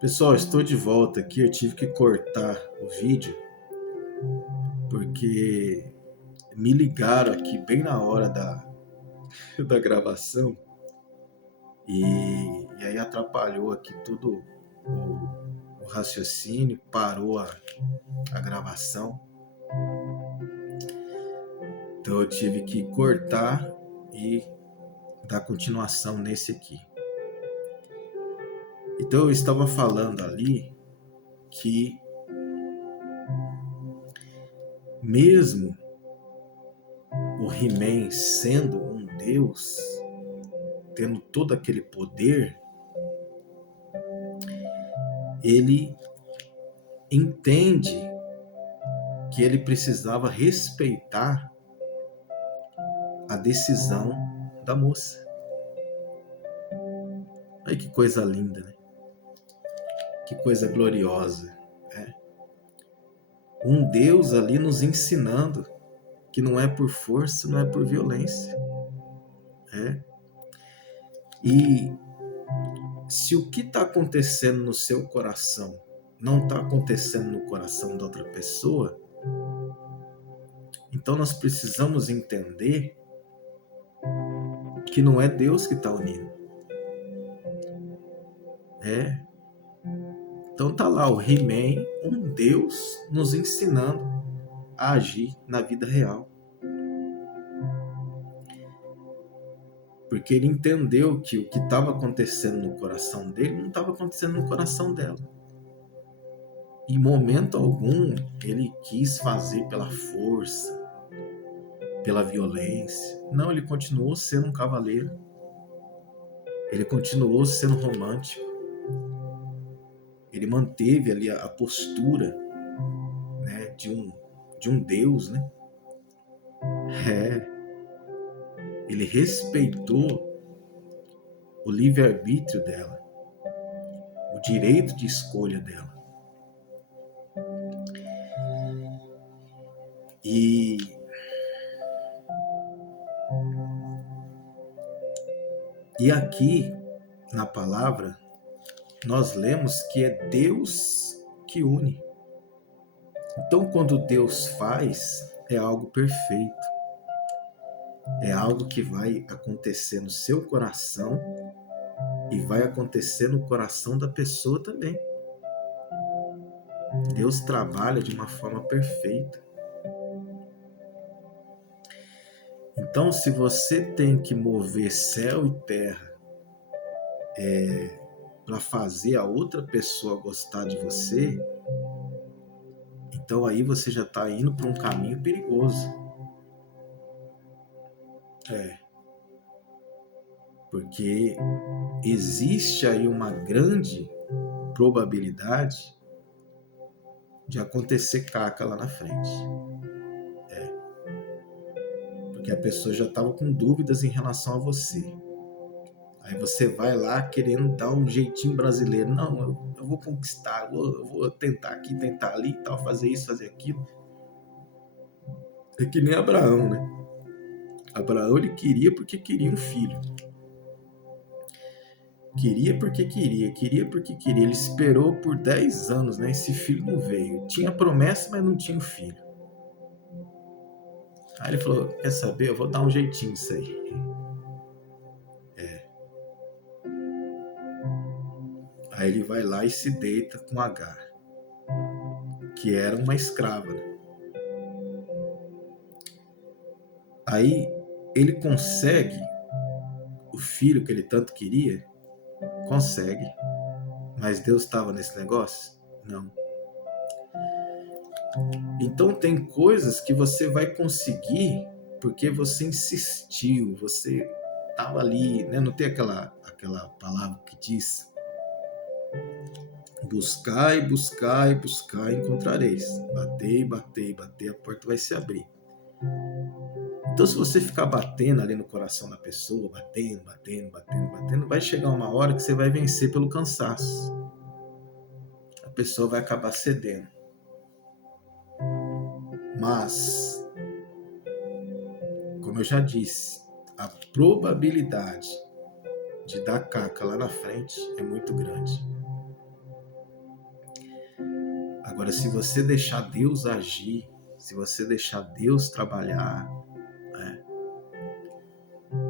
Pessoal, estou de volta aqui. Eu tive que cortar o vídeo porque me ligaram aqui bem na hora da gravação e aí atrapalhou aqui tudo o raciocínio, parou a gravação. Então eu tive que cortar e dar continuação nesse aqui. Então eu estava falando ali que mesmo o He-Man sendo um deus, tendo todo aquele poder, ele entende que ele precisava respeitar a decisão da moça. Olha que coisa linda, né? Que coisa gloriosa. Né? Um Deus ali nos ensinando que não é por força, não é por violência. Né? E se o que está acontecendo no seu coração não está acontecendo no coração da outra pessoa, então nós precisamos entender que não é Deus que está unindo. Então tá lá o He-Man, um Deus nos ensinando a agir na vida real. Porque ele entendeu que o que estava acontecendo no coração dele não estava acontecendo no coração dela. Em momento algum ele quis fazer pela força, pela violência. Não, ele continuou sendo um cavaleiro. Ele continuou sendo romântico. Ele manteve ali a postura, né, de um Deus, né? Ele respeitou o livre-arbítrio dela, o direito de escolha dela. E aqui, na palavra, nós lemos que é Deus que une. Então, quando Deus faz, é algo perfeito. É algo que vai acontecer no seu coração e vai acontecer no coração da pessoa também. Deus trabalha de uma forma perfeita. Então, se você tem que mover céu e terra para fazer a outra pessoa gostar de você, então aí você já está indo para um caminho perigoso. Porque existe aí uma grande probabilidade de acontecer caca lá na frente. Porque a pessoa já estava com dúvidas em relação a você. Aí você vai lá querendo dar um jeitinho brasileiro. Não, eu vou conquistar, eu vou tentar aqui, tentar ali e tal, fazer isso, fazer aquilo. É que nem Abraão, né? Abraão, ele queria porque queria um filho. Queria porque queria porque queria. Ele esperou por 10 anos, né? Esse filho não veio. Tinha promessa, mas não tinha o filho. Aí ele falou, quer saber? Eu vou dar um jeitinho nisso aí. Aí ele vai lá e se deita com Agar, que era uma escrava. Né? Aí ele consegue o filho que ele tanto queria? Consegue. Mas Deus estava nesse negócio? Não. Então tem coisas que você vai conseguir porque você insistiu, você estava ali, né? Não tem aquela palavra que diz buscai, buscai, buscai, encontrareis. Batei, batei, batei, a porta vai se abrir. Então se você ficar batendo ali no coração da pessoa, batendo, batendo, batendo, batendo, vai chegar uma hora que você vai vencer pelo cansaço. A pessoa vai acabar cedendo. Mas, como eu já disse, a probabilidade de dar caca lá na frente é muito grande. Agora, se você deixar Deus agir, se você deixar Deus trabalhar, né,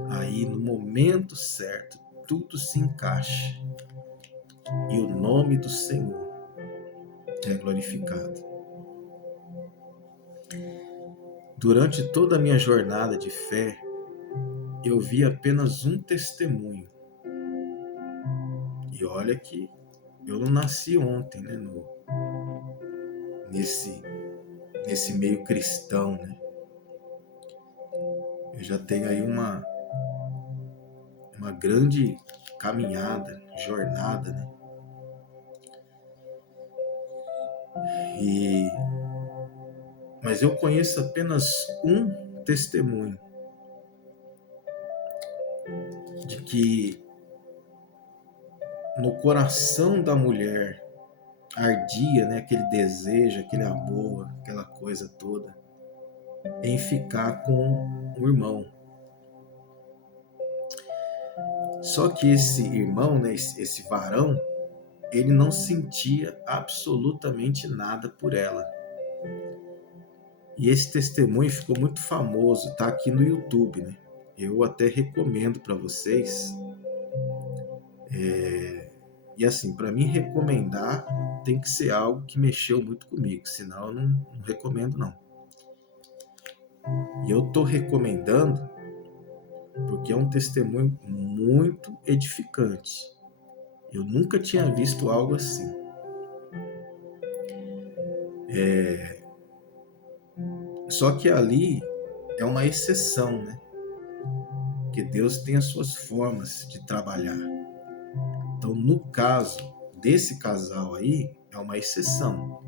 aí no momento certo, tudo se encaixa e o nome do Senhor é glorificado. Durante toda a minha jornada de fé, eu vi apenas um testemunho. E olha que eu não nasci ontem, né, nesse meio cristão, né? Eu já tenho aí uma grande caminhada, jornada, né? Mas eu conheço apenas um testemunho de que no coração da mulher ardia, né, aquele desejo, aquele amor, aquela coisa toda, em ficar com o irmão. Só que esse irmão, né, esse varão, ele não sentia absolutamente nada por ela. E esse testemunho ficou muito famoso, tá aqui no YouTube, né? Eu até recomendo para vocês. E assim, para mim recomendar tem que ser algo que mexeu muito comigo, senão eu não recomendo não. E eu tô recomendando porque é um testemunho muito edificante. Eu nunca tinha visto algo assim. Só que ali é uma exceção, né? Porque Deus tem as suas formas de trabalhar. Então, no caso desse casal aí, é uma exceção.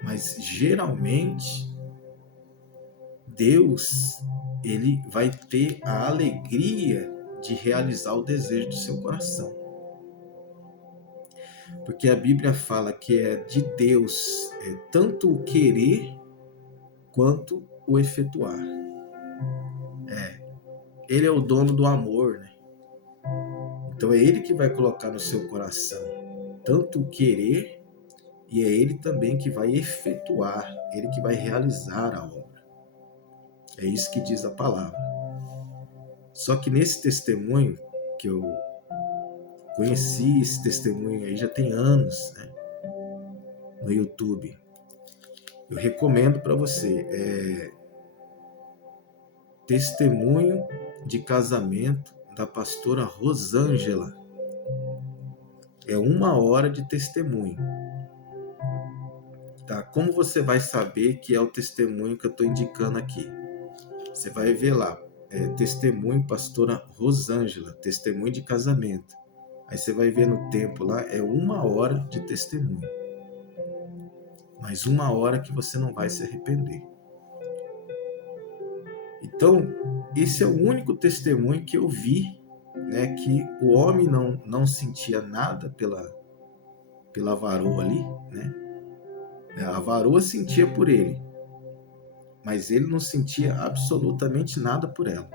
Mas geralmente Deus, ele vai ter a alegria de realizar o desejo do seu coração. Porque a Bíblia fala que é de Deus tanto o querer quanto o efetuar. Ele é o dono do amor, né? Então é ele que vai colocar no seu coração tanto o querer, e é ele também que vai efetuar, ele que vai realizar a obra. É isso que diz a palavra. Só que nesse testemunho, que eu conheci esse testemunho aí já tem anos, né, no YouTube, eu recomendo para você, testemunho de casamento da pastora Rosângela. É 1 hora de testemunho. Tá? Como você vai saber que é o testemunho que eu estou indicando aqui? Você vai ver lá, testemunho pastora Rosângela, testemunho de casamento. Aí você vai ver no tempo lá, é 1 hora de testemunho. Mas 1 hora que você não vai se arrepender. Então, esse é o único testemunho que eu vi, né, que o homem não sentia nada pela varoa ali, né? A varoa sentia por ele, mas ele não sentia absolutamente nada por ela.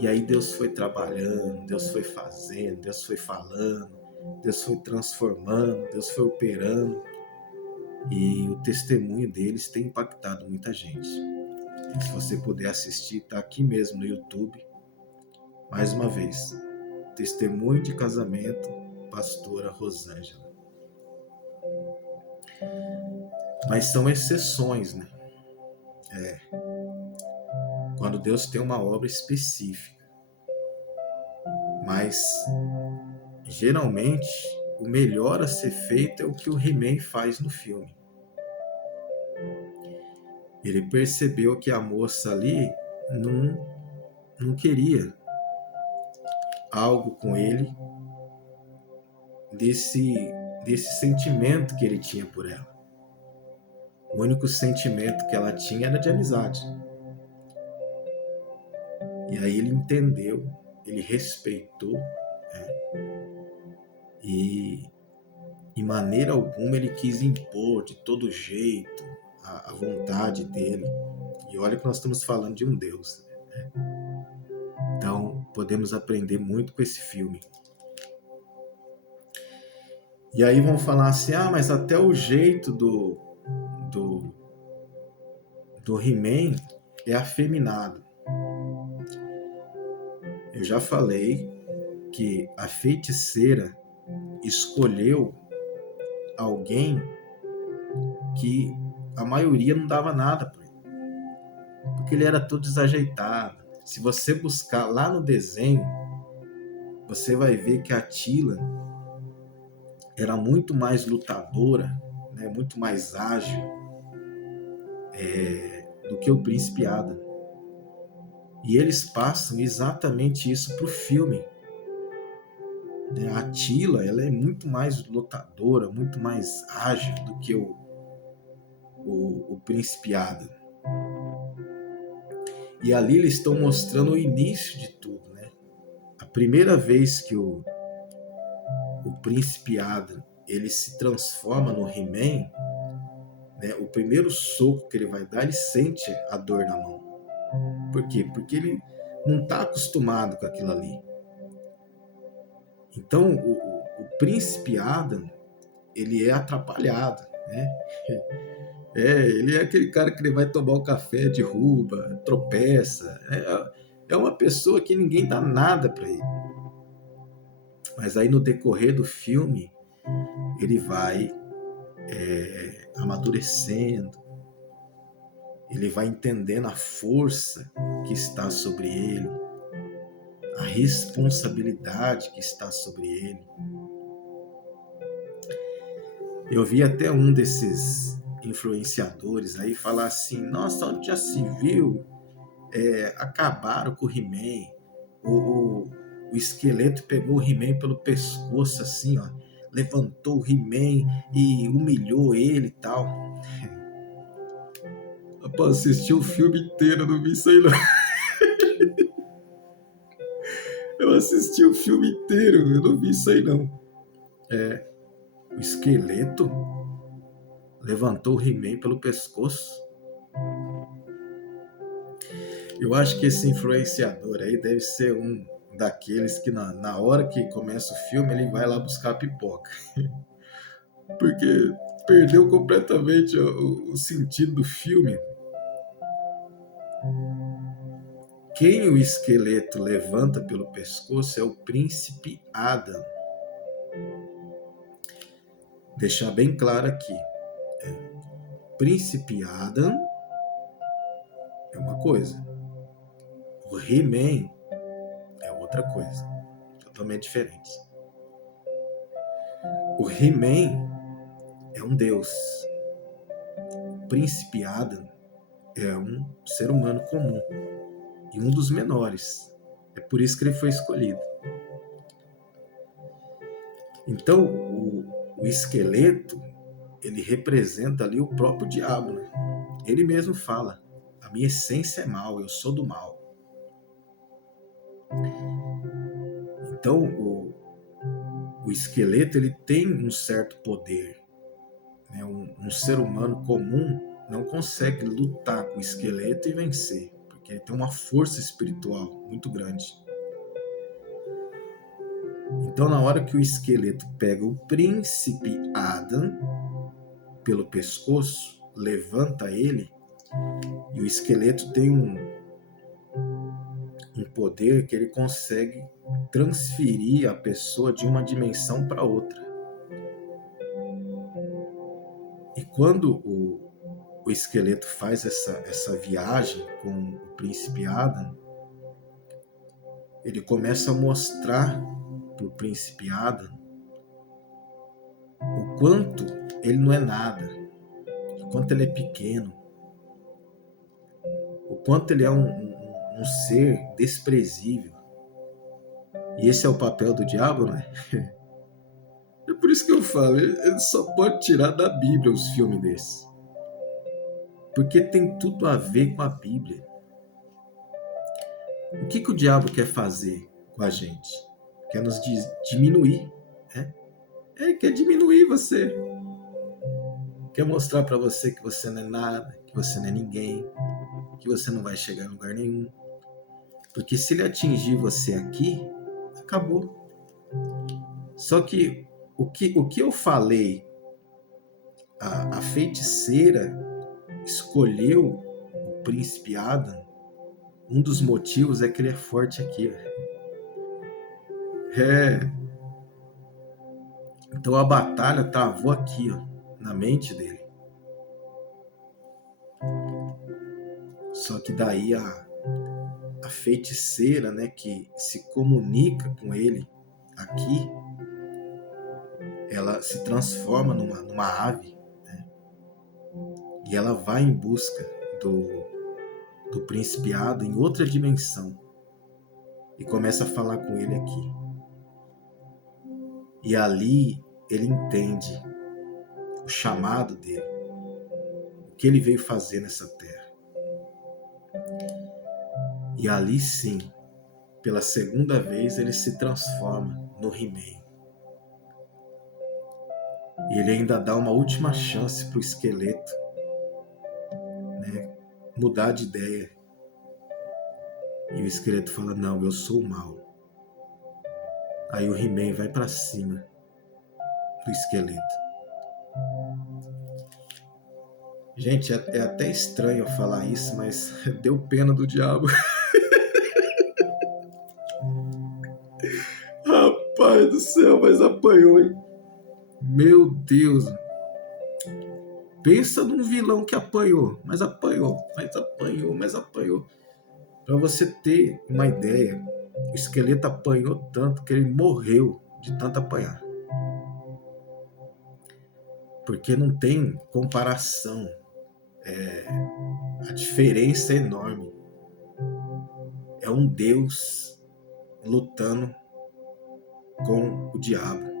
E aí Deus foi trabalhando, Deus foi fazendo, Deus foi falando, Deus foi transformando, Deus foi operando. E o testemunho deles tem impactado muita gente. E se você puder assistir, está aqui mesmo no YouTube. Mais uma vez, testemunho de casamento, pastora Rosângela. Mas são exceções, né? Quando Deus tem uma obra específica. Mas, geralmente, o melhor a ser feito é o que o He-Man faz no filme. Ele percebeu que a moça ali não queria algo com ele desse sentimento que ele tinha por ela. O único sentimento que ela tinha era de amizade. E aí ele entendeu, ele respeitou, e de maneira alguma ele quis impor de todo jeito a vontade dele. E olha que nós estamos falando de um Deus, né? Então podemos aprender muito com esse filme. E aí vão falar assim, mas até o jeito do, do He-Man é afeminado. Eu já falei que a feiticeira escolheu alguém que a maioria não dava nada para ele, porque ele era todo desajeitado. Se você buscar lá no desenho, você vai ver que a Tila era muito mais lutadora, né, muito mais ágil do que o Príncipe Adam. E eles passam exatamente isso para o filme. A Tila, ela é muito mais lutadora, muito mais ágil do que o Príncipe Adam. E ali eles estão mostrando o início de tudo, né? A primeira vez que o Príncipe Adam ele se transforma no He-Man, né? O primeiro soco que ele vai dar, ele sente a dor na mão. Por quê? Porque ele não está acostumado com aquilo ali. Então, o Príncipe Adam, ele é atrapalhado, né? Ele é aquele cara que ele vai tomar um café, derruba, tropeça. É uma pessoa que ninguém dá nada para ele. Mas aí no decorrer do filme, ele vai amadurecendo, ele vai entendendo a força que está sobre ele, a responsabilidade que está sobre ele. Eu vi até um desses influenciadores aí falar assim, nossa, onde já se viu, acabaram com o He-Man, o esqueleto pegou o He-Man pelo pescoço assim, ó, levantou o He-Man e humilhou ele e tal. Rapaz, assisti o filme inteiro, não vi isso aí não. Eu assisti o filme inteiro, eu não vi isso aí não. O esqueleto levantou o He-Man pelo pescoço. Eu acho que esse influenciador aí deve ser um daqueles que na hora que começa o filme ele vai lá buscar a pipoca. Porque perdeu completamente o sentido do filme. Quem o esqueleto levanta pelo pescoço é o Príncipe Adam. Deixar bem claro aqui. Príncipe Adam é uma coisa. O He-Man é outra coisa. Totalmente diferente. O He-Man é um deus. O Príncipe Adam é um ser humano comum. E um dos menores. É por isso que ele foi escolhido. Então, o esqueleto, ele representa ali o próprio diabo, né? Ele mesmo fala, a minha essência é mal, eu sou do mal. Então, o esqueleto, ele tem um certo poder. Né? Um ser humano comum não consegue lutar com o esqueleto e vencer, porque ele tem uma força espiritual muito grande. Então, na hora que o esqueleto pega o Príncipe Adam pelo pescoço, levanta ele, e o esqueleto tem um poder que ele consegue transferir a pessoa de uma dimensão para outra. E quando o esqueleto faz essa viagem com o Príncipe Adam, ele começa a mostrar para o Príncipe Adam o quanto ele não é nada, o quanto ele é pequeno, o quanto ele é um ser desprezível. E esse é o papel do diabo, né? É por isso que eu falo, ele só pode tirar da Bíblia os filmes desses. Porque tem tudo a ver com a Bíblia. O que o diabo quer fazer com a gente? Quer nos diminuir. Né? Ele quer diminuir você. Quer mostrar para você que você não é nada, que você não é ninguém, que você não vai chegar em lugar nenhum. Porque se ele atingir você aqui, acabou. Só que o que eu falei, a feiticeira escolheu o príncipe Adam, um dos motivos é que ele é forte aqui. É, então a batalha travou aqui, ó, na mente dele. Só que daí a feiticeira, né, que se comunica com ele aqui, ela se transforma numa ave, né, e ela vai em busca do príncipe Adam em outra dimensão e começa a falar com ele aqui. E ali ele entende o chamado dele, o que ele veio fazer nessa terra. E ali sim, pela segunda vez, ele se transforma no He-Man. E ele ainda dá uma última chance para o esqueleto, né, mudar de ideia. E o esqueleto fala, não, eu sou o mal. Aí o He-Man vai para cima do esqueleto. Gente, é até estranho eu falar isso, mas deu pena do diabo. Rapaz do céu, mas apanhou, hein? Meu Deus. Pensa num vilão que apanhou, mas apanhou, mas apanhou, mas apanhou. Para você ter uma ideia, o esqueleto apanhou tanto que ele morreu de tanto apanhar. Porque não tem comparação. A diferença é enorme. É um Deus lutando com o diabo.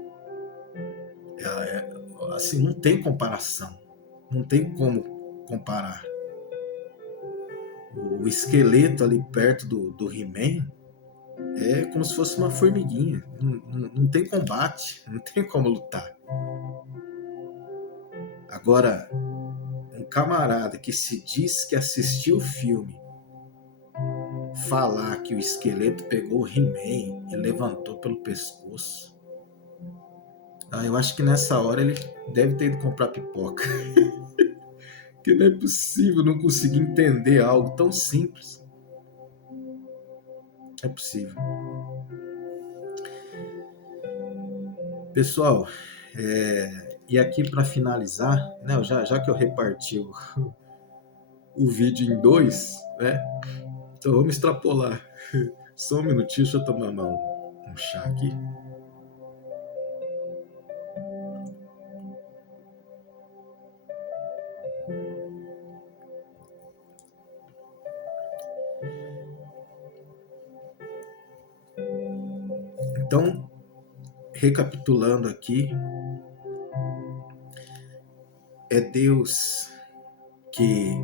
Assim, não tem comparação. Não tem como comparar. O esqueleto ali perto do He-Man é como se fosse uma formiguinha. Não tem combate, não tem como lutar. Agora, um camarada que se diz que assistiu o filme falar que o esqueleto pegou o He-Man e levantou pelo pescoço, eu acho que nessa hora ele deve ter ido comprar pipoca. Porque não é possível não conseguir entender algo tão simples. É possível. Pessoal, e aqui para finalizar, né, já que eu reparti o vídeo em dois, né, então vamos extrapolar. Só um minutinho, deixa eu tomar um chá aqui. Então, recapitulando aqui, é Deus que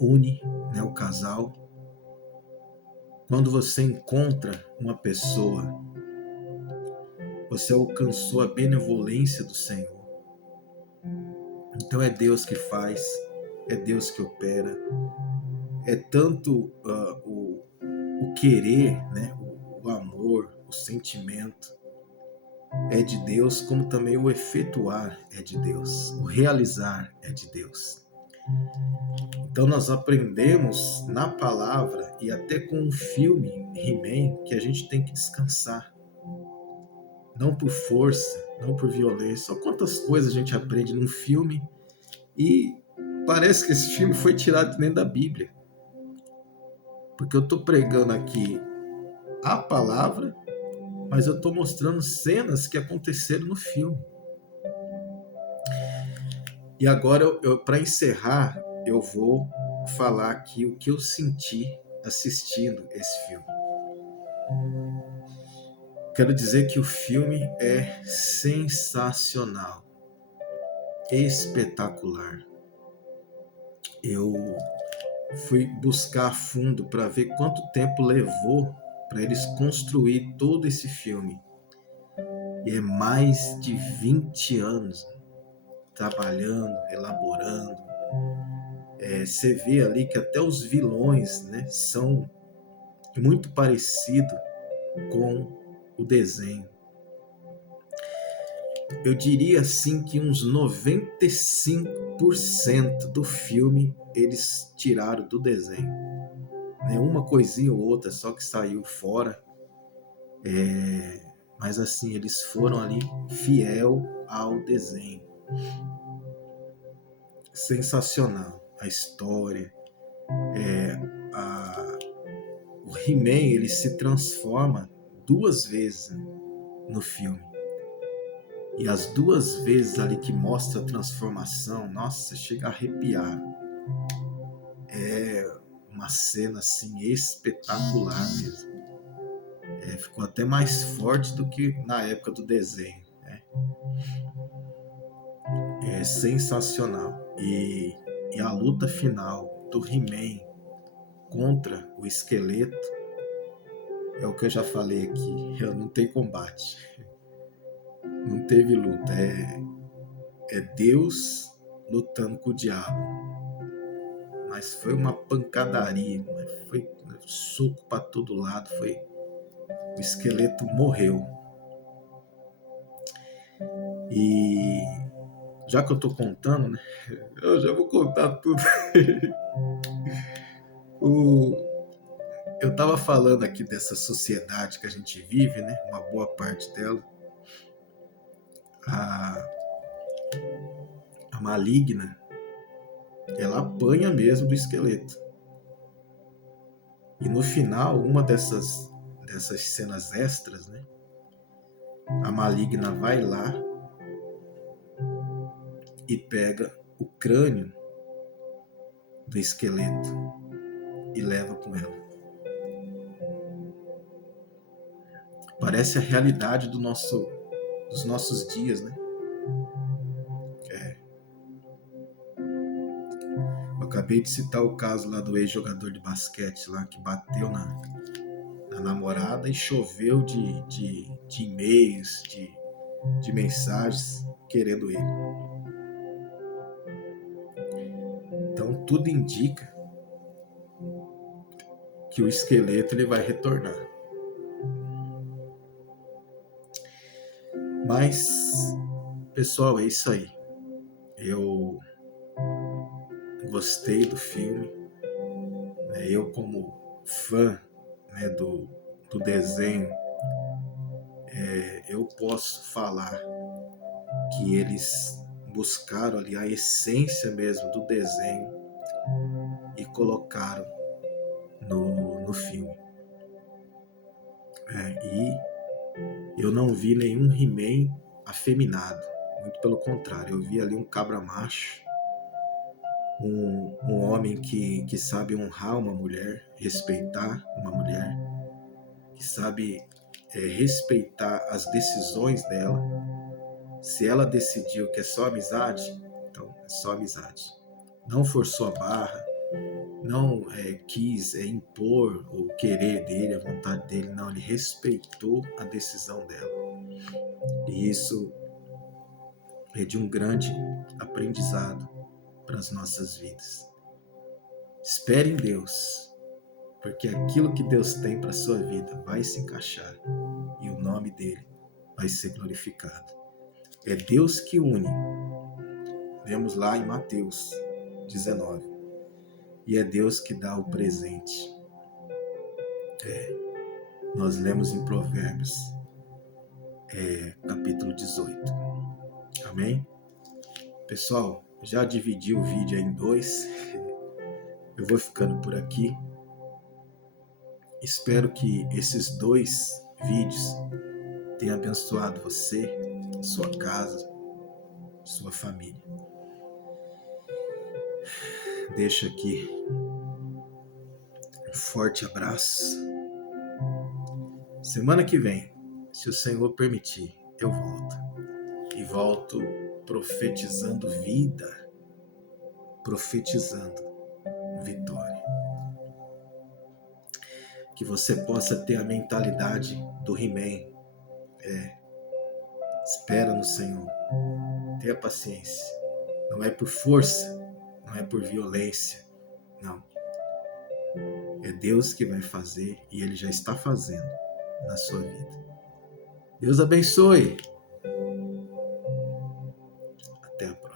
une, né, o casal. Quando você encontra uma pessoa, você alcançou a benevolência do Senhor. Então é Deus que faz, é Deus que opera. É tanto o querer, né, o amor, o sentimento é de Deus, como também o efetuar é de Deus, o realizar é de Deus. Então nós aprendemos na palavra e até com o filme He-Man que a gente tem que descansar. Não por força, não por violência. Olha quantas coisas a gente aprende num filme e parece que esse filme foi tirado dentro da Bíblia. Porque eu estou pregando aqui a palavra, mas eu estou mostrando cenas que aconteceram no filme. E agora, para encerrar, eu vou falar aqui o que eu senti assistindo esse filme. Quero dizer que o filme é sensacional, espetacular. Eu fui buscar a fundo para ver quanto tempo levou para eles construir todo esse filme. E é mais de 20 anos trabalhando, elaborando. Você vê ali que até os vilões, né, são muito parecidos com o desenho. eu diria assim que uns 95% do filme eles tiraram do desenho, né? Uma coisinha ou outra só que saiu fora, mas assim, eles foram ali fiel ao desenho. Sensacional a história. O He-Man, ele se transforma 2 vezes, né, no filme. E as 2 vezes ali que mostra a transformação, nossa, chega a arrepiar. É uma cena assim espetacular mesmo. Ficou até mais forte do que na época do desenho, né? É sensacional. E a luta final do He-Man contra o esqueleto é o que eu já falei aqui. Não tem combate, não teve luta. É Deus lutando com o diabo. Mas foi uma pancadaria, foi soco para todo lado. O esqueleto morreu. E já que eu tô contando, né? Eu já vou contar tudo. Eu tava falando aqui dessa sociedade que a gente vive, né? Uma boa parte dela. A maligna, ela apanha mesmo do esqueleto. E no final, uma dessas cenas extras, né? A maligna vai lá e pega o crânio do esqueleto e leva com ela. Parece a realidade dos nossos dias, né? Eu acabei de citar o caso lá do ex-jogador de basquete lá que bateu na namorada e choveu de e-mails, de mensagens querendo ele. Então tudo indica que o esqueleto ele vai retornar. Mas, pessoal, é isso aí. Eu gostei do filme, né? Eu como fã, né, do desenho, eu posso falar que eles buscaram ali a essência mesmo do desenho e colocaram no filme. E eu não vi nenhum He-Man afeminado, muito pelo contrário, eu vi ali um cabra macho, um homem que sabe honrar uma mulher, respeitar uma mulher, que sabe respeitar as decisões dela. Se ela decidiu que é só amizade, então é só amizade. Não forçou a barra, não quis impor o querer dele, a vontade dele, não, ele respeitou a decisão dela. E isso é de um grande aprendizado para as nossas vidas. Espere em Deus, porque aquilo que Deus tem para a sua vida vai se encaixar e o nome dele vai ser glorificado. É Deus que une. Vemos lá em Mateus 19. E é Deus que dá o presente. Nós lemos em Provérbios, capítulo 18. Amém? Pessoal, já dividi o vídeo em 2. Eu vou ficando por aqui. Espero que esses 2 vídeos tenham abençoado você, sua casa, sua família. Deixo aqui um forte abraço. Semana que vem, se o Senhor permitir, eu volto. E volto profetizando vida, profetizando vitória. Que você possa ter a mentalidade do He-Man. Espera no Senhor. Tenha paciência. Não é por força, não é por violência, não. É Deus que vai fazer e Ele já está fazendo na sua vida. Deus abençoe. Até a próxima.